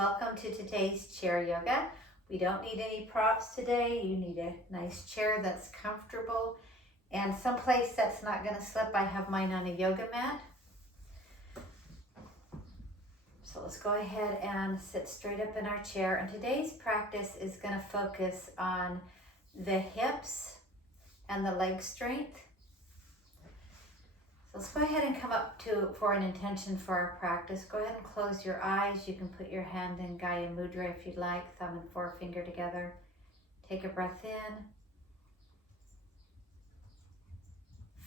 Welcome to today's chair yoga. We don't need any props today. You need a nice chair that's comfortable and someplace that's not going to slip. I have mine on a yoga mat. So let's go ahead and sit straight up in our chair. And today's practice is going to focus on the hips and the leg strength. So let's go ahead and come up for an intention for our practice. Go ahead and close your eyes. You can put your hand in Gaya Mudra if you'd like, thumb and forefinger together. Take a breath in.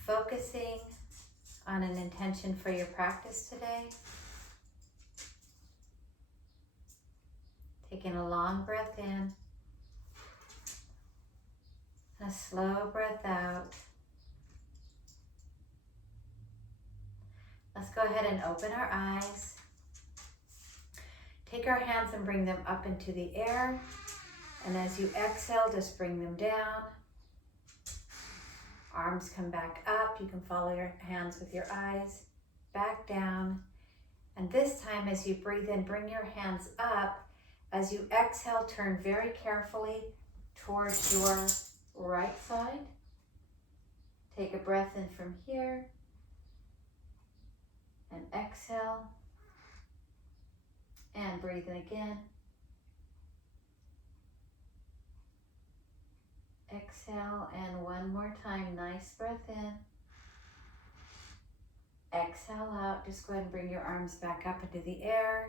Focusing on an intention for your practice today. Taking a long breath in. And a slow breath out. Let's go ahead and open our eyes. Take our hands and bring them up into the air. And as you exhale, just bring them down. Arms come back up. You can follow your hands with your eyes. Back down. And this time, as you breathe in, bring your hands up. As you exhale, turn very carefully towards your right side. Take a breath in from here. And exhale, and breathe in again. Exhale, and one more time, nice breath in. Exhale out, just go ahead and bring your arms back up into the air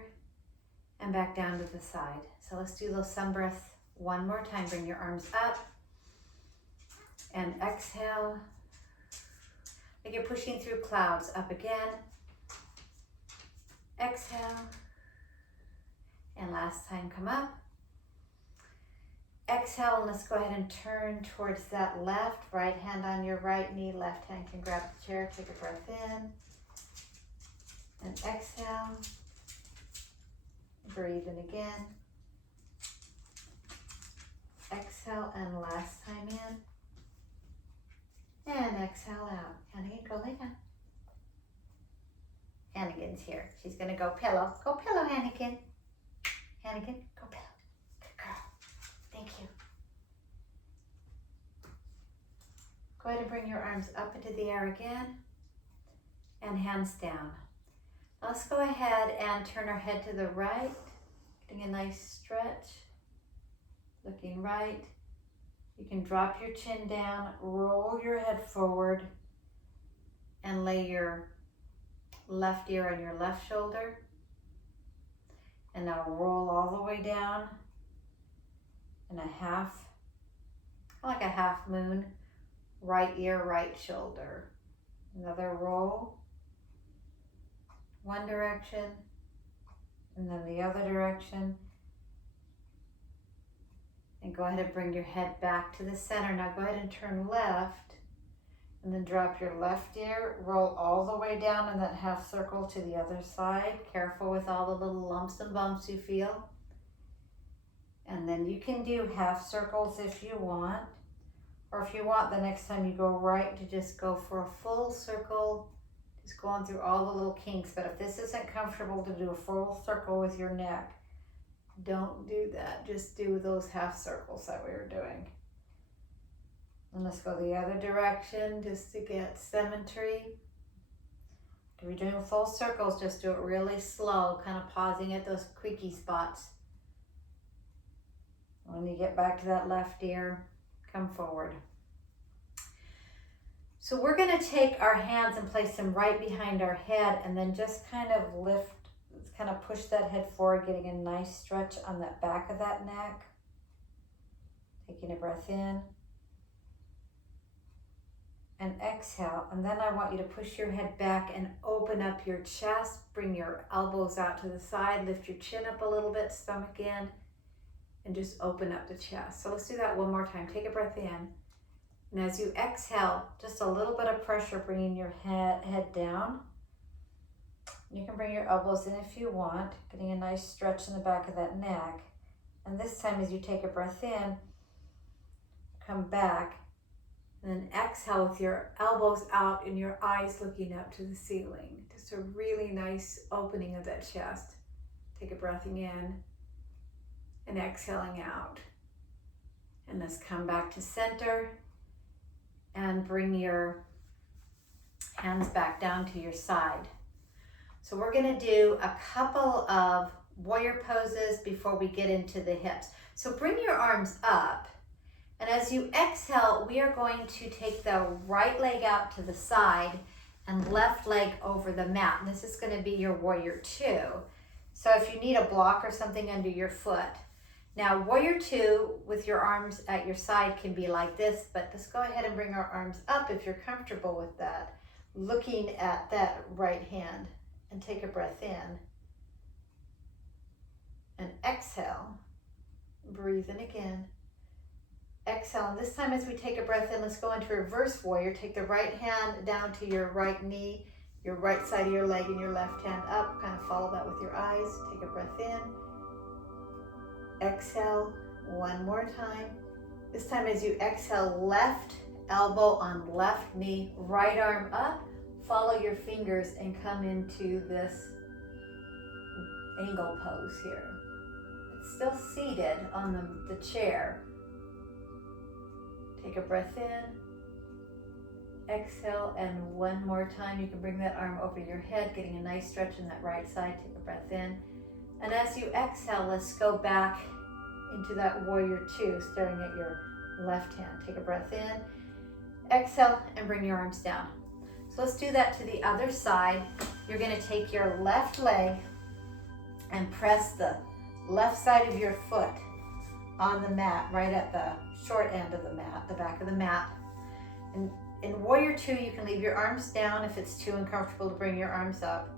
and back down to the side. So let's do those sun breaths one more time. Bring your arms up and exhale. Like you're pushing through clouds, up again. Exhale, and last time come up. Exhale, and let's go ahead and turn towards that left. Right hand on your right knee, left hand can grab the chair. Take a breath in, and exhale. Breathe in again. Exhale, and last time in, and exhale out. And again, go lay down. Hannigan's here. She's going to go pillow. Go pillow, Hannigan. Hannigan, go pillow. Good girl. Thank you. Go ahead and bring your arms up into the air again and hands down. Now let's go ahead and turn our head to the right, getting a nice stretch. Looking right. You can drop your chin down, roll your head forward, and lay your left ear on your left shoulder. And now roll all the way down in like a half moon, right ear, right shoulder. Another roll, one direction, and then the other direction. And go ahead and bring your head back to the center. Now go ahead and turn left. And then drop your left ear, roll all the way down in that half circle to the other side. Careful with all the little lumps and bumps you feel. And then you can do half circles if you want. Or if you want, the next time you go right, to just go for a full circle. Just going through all the little kinks. But if this isn't comfortable to do a full circle with your neck, don't do that. Just do those half circles that we were doing. And let's go the other direction just to get symmetry. If you're doing full circles, just do it really slow, kind of pausing at those squeaky spots. When you get back to that left ear, come forward. So we're going to take our hands and place them right behind our head and then just kind of lift, kind of push that head forward, getting a nice stretch on that back of that neck. Taking a breath in. And exhale, and then I want you to push your head back and open up your chest. Bring your elbows out to the side, lift your chin up a little bit, stomach in, and just open up the chest. So let's do that one more time. Take a breath in. And as you exhale, just a little bit of pressure, bringing your head down. You can bring your elbows in if you want, getting a nice stretch in the back of that neck. And this time, as you take a breath in, come back. And then exhale with your elbows out and your eyes looking up to the ceiling. Just a really nice opening of that chest. Take a breath in and exhaling out. And let's come back to center and bring your hands back down to your side. So we're going to do a couple of warrior poses before we get into the hips. So bring your arms up, and as you exhale, we are going to take the right leg out to the side and left leg over the mat. And this is going to be your warrior two. So if you need a block or something under your foot. Now warrior two with your arms at your side can be like this, but let's go ahead and bring our arms up if you're comfortable with that. Looking at that right hand, and take a breath in and exhale. Breathe in again. Exhale, and this time as we take a breath in, let's go into reverse warrior. Take the right hand down to your right knee, your right side of your leg, and your left hand up. Kind of follow that with your eyes. Take a breath in. Exhale, one more time. This time as you exhale, left elbow on left knee, right arm up. Follow your fingers and come into this angle pose here. It's still seated on the chair. Take a breath in, exhale, and one more time. You can bring that arm over your head, getting a nice stretch in that right side. Take a breath in. And as you exhale, let's go back into that warrior two, staring at your left hand. Take a breath in, exhale, and bring your arms down. So let's do that to the other side. You're going to take your left leg and press the left side of your foot on the mat, right at the short end of the mat, the back of the mat. And in warrior two, you can leave your arms down if it's too uncomfortable to bring your arms up.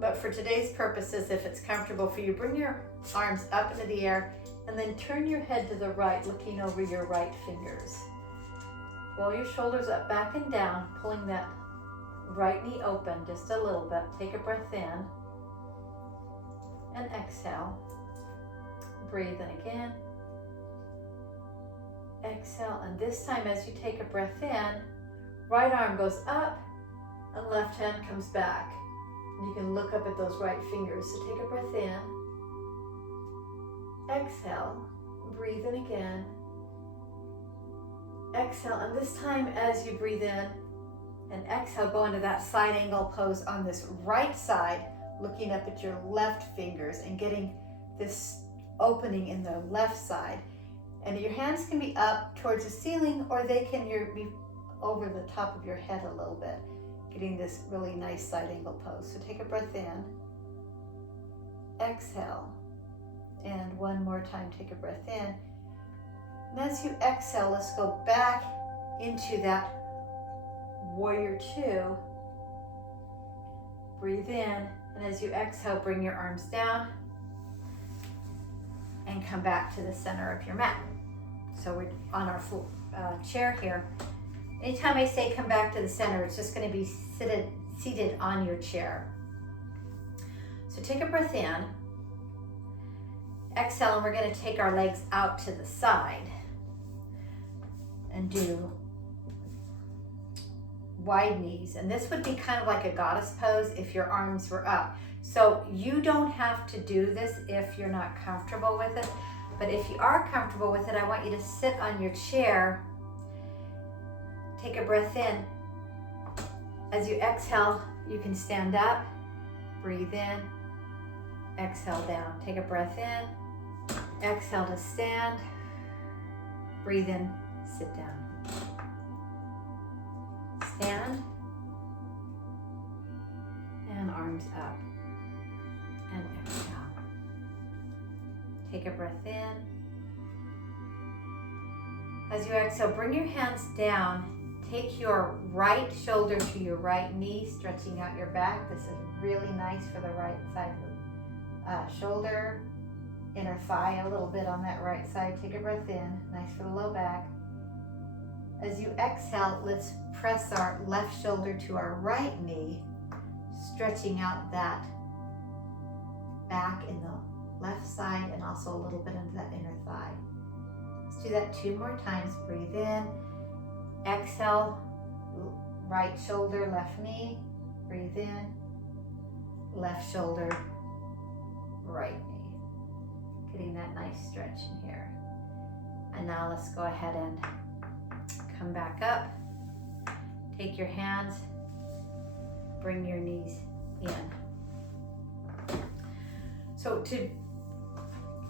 But for today's purposes, if it's comfortable for you, bring your arms up into the air and then turn your head to the right, looking over your right fingers. Roll your shoulders up, back and down, pulling that right knee open just a little bit. Take a breath in and exhale. Breathe in again. Exhale, and this time as you take a breath in, right arm goes up and left hand comes back. And you can look up at those right fingers. So take a breath in. Exhale. Breathe in again. Exhale, and this time as you breathe in and exhale, go into that side angle pose on this right side, looking up at your left fingers and getting this opening in the left side. And your hands can be up towards the ceiling, or they can be over the top of your head a little bit, getting this really nice side angle pose. So take a breath in, exhale, and one more time, take a breath in. And as you exhale, let's go back into that warrior two. Breathe in, and as you exhale, bring your arms down and come back to the center of your mat. So we're on our chair here. Anytime I say come back to the center, it's just going to be seated on your chair. So take a breath in, exhale, and we're going to take our legs out to the side and do wide knees. And this would be kind of like a goddess pose if your arms were up. So you don't have to do this if you're not comfortable with it. But if you are comfortable with it, I want you to sit on your chair. Take a breath in. As you exhale, you can stand up, breathe in, exhale down. Take a breath in, exhale to stand, breathe in, sit down. Stand, and arms up, and exhale. Take a breath in. As you exhale, bring your hands down. Take your right shoulder to your right knee, stretching out your back. This is really nice for the right side of the shoulder, inner thigh a little bit on that right side. Take a breath in, nice for the low back. As you exhale, let's press our left shoulder to our right knee, stretching out that back in the left side and also a little bit into that inner thigh. Let's do that 2 more times. Breathe in, exhale, right shoulder, left knee, breathe in, left shoulder, right knee. Getting that nice stretch in here. And now let's go ahead and come back up. Take your hands, bring your knees in. So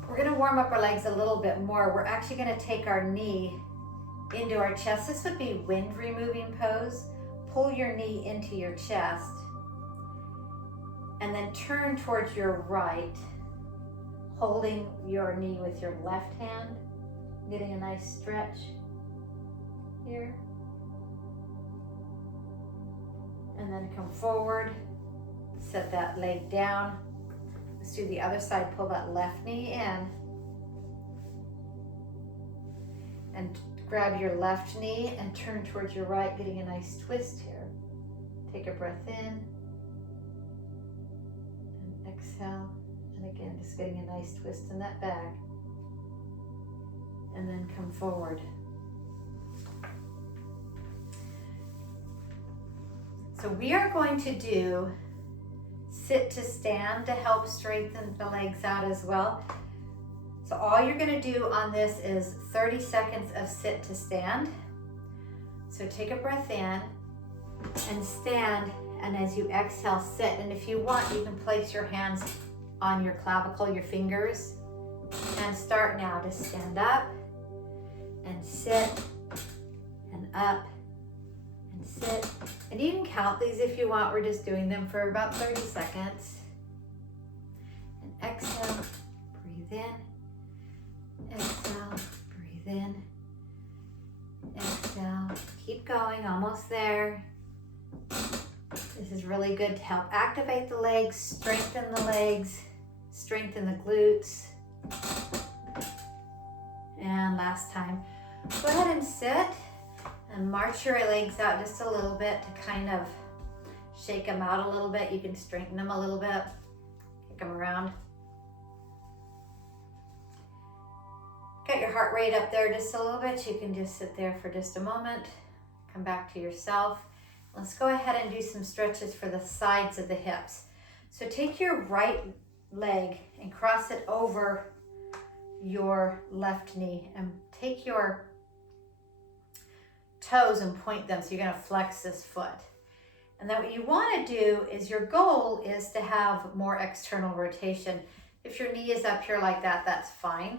we're gonna warm up our legs a little bit more. We're actually gonna take our knee into our chest. This would be wind removing pose. Pull your knee into your chest and then turn towards your right, holding your knee with your left hand, getting a nice stretch here. And then come forward, set that leg down. Let's do the other side, pull that left knee in. And grab your left knee and turn towards your right, getting a nice twist here. Take a breath in and exhale. And again, just getting a nice twist in that back. And then come forward. So we are going to do sit to stand to help straighten the legs out as well. So all you're gonna do on this is 30 seconds of sit to stand. So take a breath in and stand, and as you exhale, sit. And if you want, you can place your hands on your clavicle, your fingers, and start now to stand up and sit and up and sit. And you can count these if you want. We're just doing them for about 30 seconds. And exhale, breathe in. Exhale, breathe in. Exhale, keep going, almost there. This is really good to help activate the legs, strengthen the glutes. And last time, go ahead and sit and march your legs out just a little bit to kind of shake them out a little bit. You can straighten them a little bit, kick them around. Get your heart rate up there just a little bit. You can just sit there for just a moment. Come back to yourself. Let's go ahead and do some stretches for the sides of the hips. So take your right leg and cross it over your left knee and take your toes and point them. So you're gonna flex this foot. And then what you wanna do is, your goal is to have more external rotation. If your knee is up here like that, that's fine.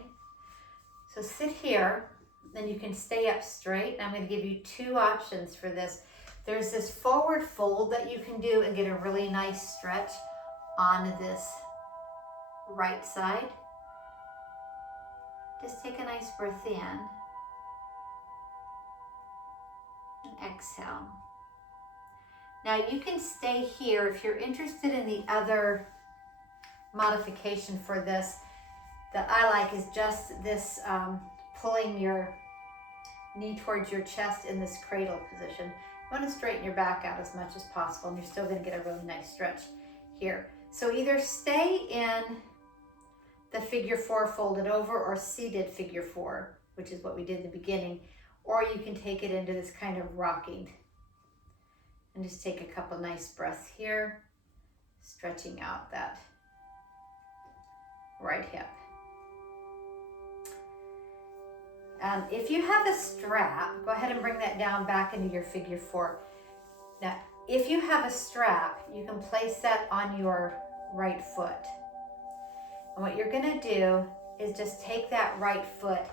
So sit here, then you can stay up straight. I'm gonna give you two options for this. There's this forward fold that you can do and get a really nice stretch on this right side. Just take a nice breath in and exhale. Now you can stay here. If you're interested in the other modification for this that I like, is just this pulling your knee towards your chest in this cradle position. You want to straighten your back out as much as possible, and you're still going to get a really nice stretch here. So either stay in the figure four folded over, or seated figure four, which is what we did in the beginning, or you can take it into this kind of rocking. And just take a couple nice breaths here, stretching out that right hip. If you have a strap, go ahead and bring that down back into your figure four. Now, if you have a strap, you can place that on your right foot. And what you're gonna do is just take that right foot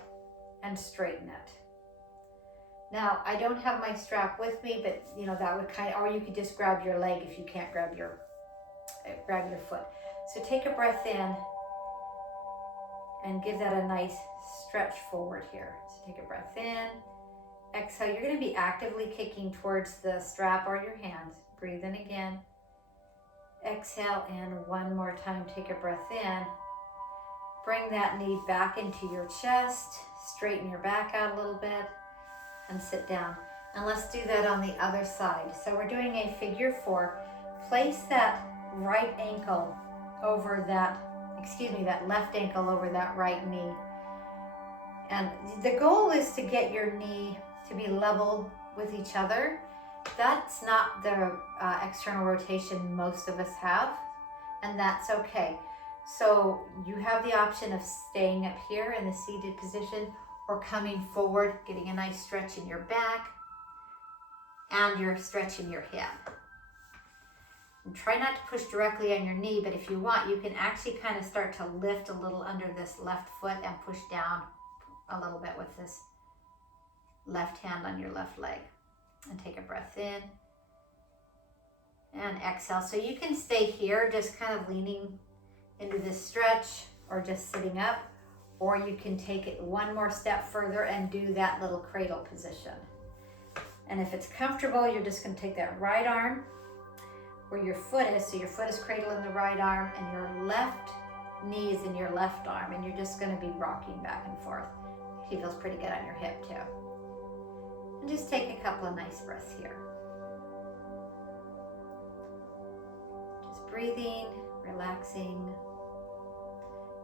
and straighten it. Now, I don't have my strap with me, but you know, that would kind of, or you could just grab your leg if you can't grab your foot. So take a breath in and give that a nice stretch forward here. So take a breath in, exhale. You're gonna be actively kicking towards the strap or your hands. Breathe in again. Exhale, and one more time, take a breath in. Bring that knee back into your chest, straighten your back out a little bit, and sit down. And let's do that on the other side. So we're doing a figure four. Place that right ankle over that, that left ankle over that right knee. And the goal is to get your knee to be level with each other. That's not the external rotation most of us have, and that's okay. So you have the option of staying up here in the seated position or coming forward, getting a nice stretch in your back, and you're stretching your hip. And try not to push directly on your knee, but if you want, you can actually kind of start to lift a little under this left foot and push down a little bit with this left hand on your left leg. And take a breath in and exhale. So you can stay here, just kind of leaning into this stretch or just sitting up, or you can take it one more step further and do that little cradle position. And if it's comfortable, you're just going to take that right arm where your foot is, so your foot is cradled in the right arm and your left knee is in your left arm, and you're just going to be rocking back and forth. It feels pretty good on your hip too. And just take a couple of nice breaths here. Just breathing, relaxing,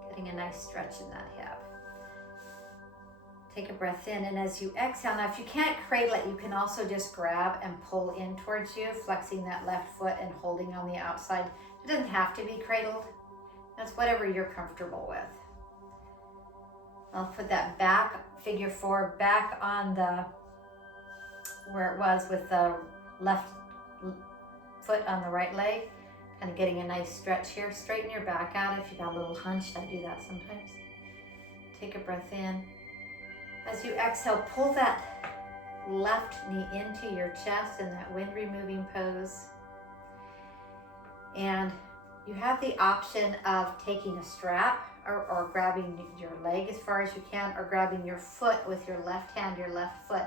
getting a nice stretch in that hip. Take a breath in, and as you exhale, now if you can't cradle it, you can also just grab and pull in towards you, flexing that left foot and holding on the outside. It doesn't have to be cradled. That's whatever you're comfortable with. I'll put that back, figure four, back on the, where it was with the left foot on the right leg. Kind of getting a nice stretch here. Straighten your back out if you got a little hunched. I do that sometimes. Take a breath in. As you exhale, pull that left knee into your chest in that wind removing pose. And you have the option of taking a strap or grabbing your leg as far as you can, or grabbing your foot with your left hand, your left foot,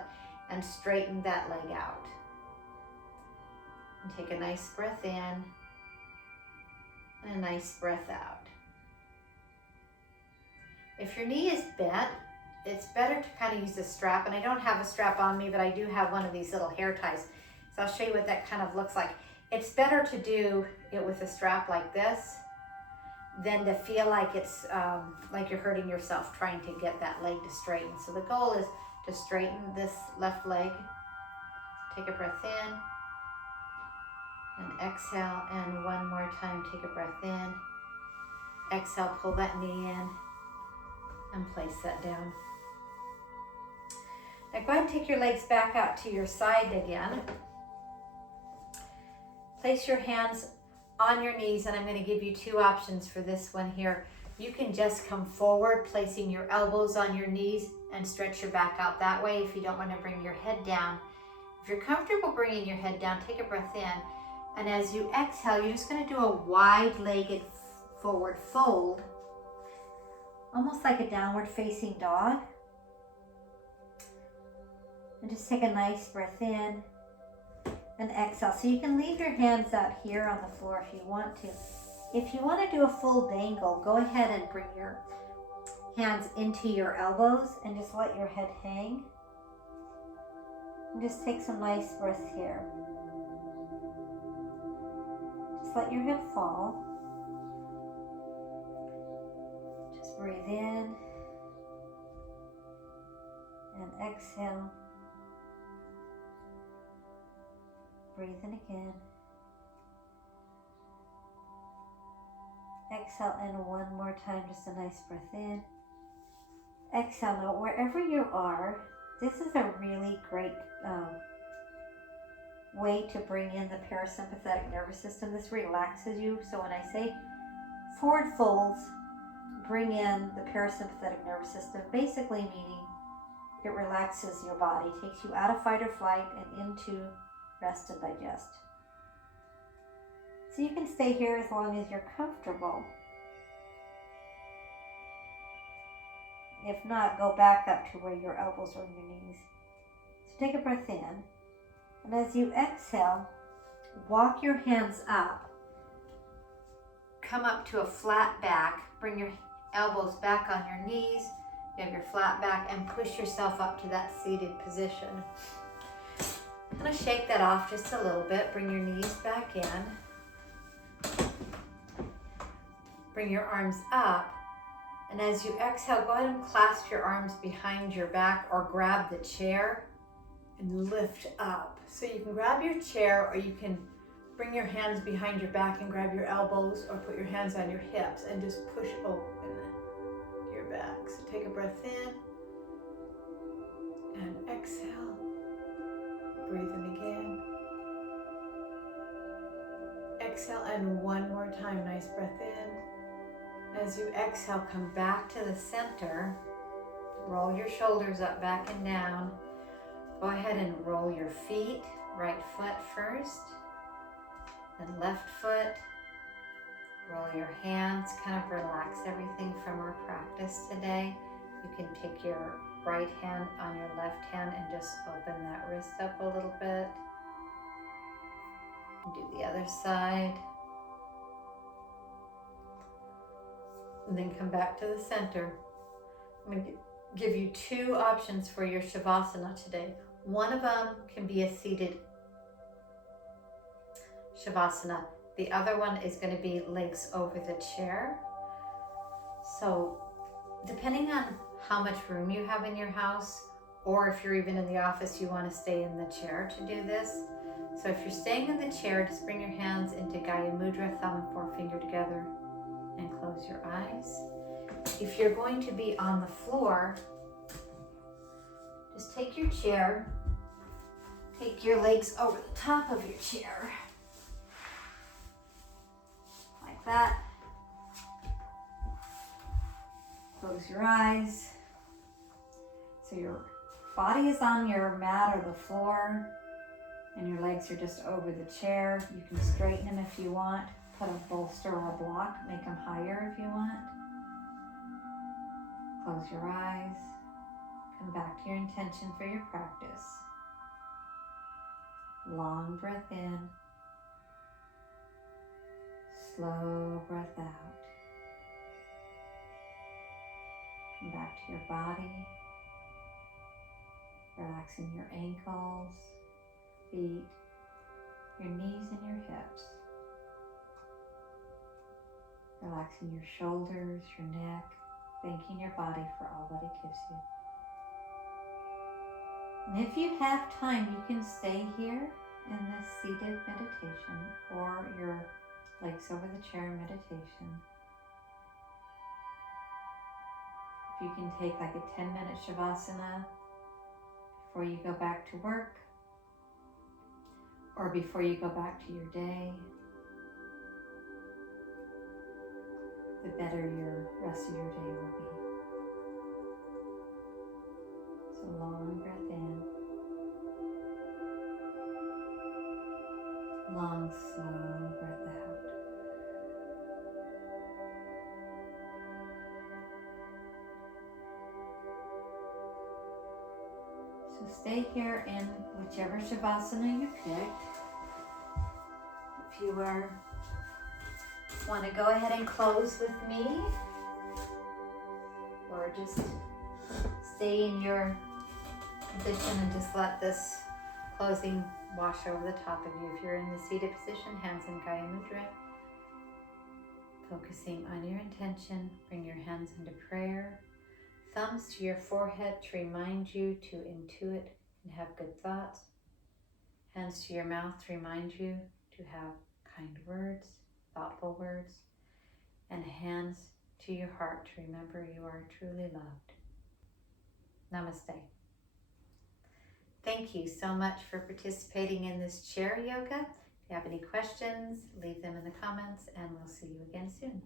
and straighten that leg out. And take a nice breath in and a nice breath out. If your knee is bent, it's better to kind of use a strap, and I don't have a strap on me, but I do have one of these little hair ties. So I'll show you what that kind of looks like. It's better to do it with a strap like this than to feel like it's like you're hurting yourself trying to get that leg to straighten. So the goal is to straighten this left leg. Take a breath in and exhale, and one more time, take a breath in. Exhale, pull that knee in and place that down. Now go ahead and take your legs back out to your side again. Place your hands on your knees, and I'm going to give you two options for this one here. You can just come forward, placing your elbows on your knees and stretch your back out that way if you don't want to bring your head down. If you're comfortable bringing your head down, take a breath in. And as you exhale, you're just going to do a wide-legged forward fold, almost like a downward facing dog. And just take a nice breath in and exhale. So you can leave your hands out here on the floor if you want to. If you want to do a full dangle, go ahead and bring your hands into your elbows and just let your head hang. And just take some nice breaths here. Just let your head fall. Just breathe in and exhale. Breathe in again. Exhale in one more time, just a nice breath in. Exhale. Now, wherever you are, this is a really great way to bring in the parasympathetic nervous system. This relaxes you. So when I say forward folds, bring in the parasympathetic nervous system, basically meaning it relaxes your body, takes you out of fight or flight and into rest and digest. So you can stay here as long as you're comfortable. If not, go back up to where your elbows are on your knees. So take a breath in, and as you exhale, walk your hands up. Come up to a flat back. Bring your elbows back on your knees. You have your flat back, and push yourself up to that seated position. Kind of shake that off just a little bit. Bring your knees back in. Bring your arms up. And as you exhale, go ahead and clasp your arms behind your back or grab the chair and lift up. So you can grab your chair or you can bring your hands behind your back and grab your elbows, or put your hands on your hips and just push open your back. So take a breath in and exhale. Breathe in again. Exhale, and one more time. Nice breath in. As you exhale, come back to the center. Roll your shoulders up, back and down. Go ahead and roll your feet. Right foot first, then left foot. Roll your hands, kind of relax everything from our practice today. You can take your right hand on your left hand and just open that wrist up a little bit. And do the other side. And then come back to the center. I'm going to give you two options for your Shavasana today. One of them can be a seated Shavasana. The other one is going to be legs over the chair. So depending on how much room you have in your house, or if you're even in the office, you want to stay in the chair to do this. So if you're staying in the chair, just bring your hands into Gaya Mudra, thumb and forefinger together, and close your eyes. If you're going to be on the floor, just take your chair, take your legs over the top of your chair, like that. Close your eyes. So your body is on your mat or the floor, and your legs are just over the chair. You can straighten them if you want. Put a bolster or a block, make them higher if you want. Close your eyes. Come back to your intention for your practice. Long breath in. Slow breath out. Come back to your body. Relaxing your ankles, feet, your knees and your hips. Relaxing your shoulders, your neck, thanking your body for all that it gives you. And if you have time, you can stay here in this seated meditation or your legs over the chair meditation. If you can take like a 10-minute Shavasana before you go back to work or before you go back to your day, the better your rest of your day will be. So long breath in, long slow breath out. So stay here in whichever Shavasana you picked. If you want to go ahead and close with me, or just stay in your position and just let this closing wash over the top of you. If you're in the seated position, hands in Gaya Mudra, focusing on your intention, bring your hands into prayer, thumbs to your forehead to remind you to intuit and have good thoughts, hands to your mouth to remind you to have kind words, thoughtful words, and hands to your heart to remember you are truly loved. Namaste. Thank you so much for participating in this chair yoga. If you have any questions, leave them in the comments, and we'll see you again soon.